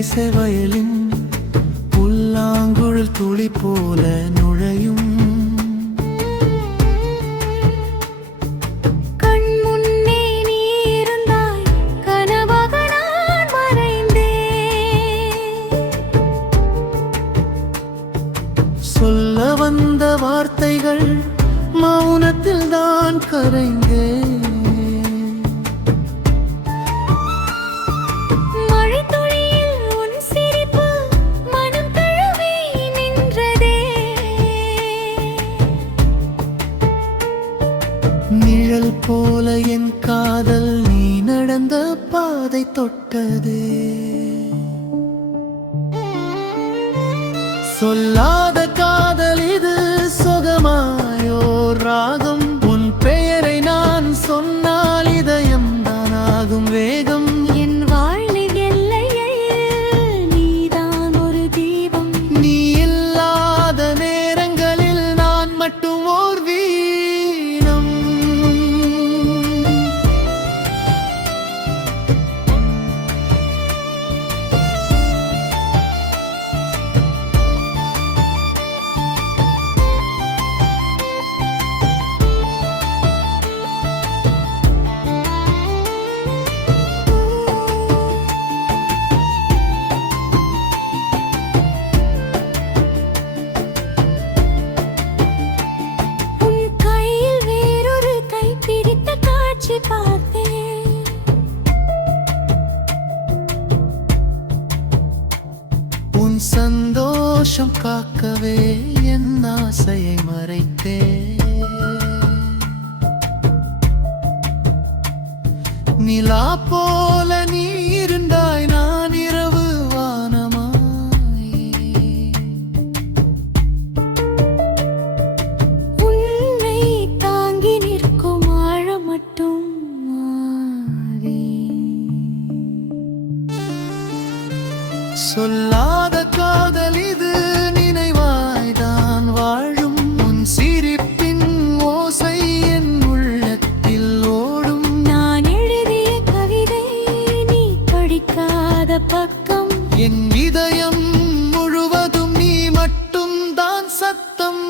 இசைவயலின் புல்லாங்குழல் துளி போல நுழையும். கண் முன்னே நீ இருந்தாய், கனவாக நான் மறைந்தேன். சொல்ல வந்த வார்த்தைகள் மௌனத்தில் தான் கரைந்தேன். மழைத்துளியில் உன் சிரிப்பு மனம் தழுவி நின்றதே. நிழல் போல என் காதல் நீ நடந்த பாதை தொட்டதே. சொல்லாத காதல் இது சுகமாயோர் ராகம். உன் பெயரை நான் சொன்னால் இதயம் தானாகும் வேகம். என் வாழ்வின் எல்லையில் நீதான் ஒரு தீபம். நீ இல்லாத நேரங்களில் நான் மட்டும் ஓர் வீணம். உன் கையில் வேறொரு கை பிடித்த காட்சி பார்த்தேன். உன் சந்தோஷம் காக்கவே என் ஆசையை மறைத்தேன். நிலா போல நீ இருந்தாய், நான் இரவு வானமாய். உன்னை தாங்கி நிற்கும் ஆழம் மட்டும் மாறி. சொல்லாத காதல் இது நினைவாய்தான் வாழும். உன் சிரிப்பின் ஓசை என் உள்ளத்தில் ஓடும். நான் எழுதிய கவிதை நீ படிக்காத பக்கம். என் இதயம் முழுவதும் நீ மட்டும் தான் சத்தம்.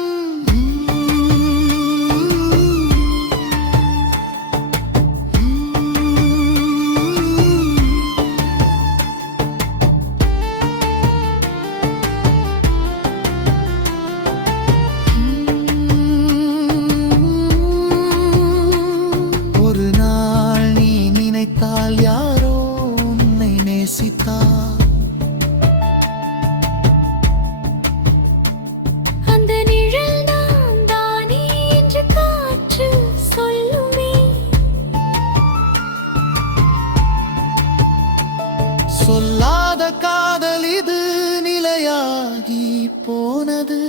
ஒரு நாள் நீ நினைத்தால் யாரோ உன்னை நேசித்தார். அந்த நிழல் நான் தானே என்று காற்று சொல்லுமே. சொல்லாத காதல் இது நிலையாகி போனது.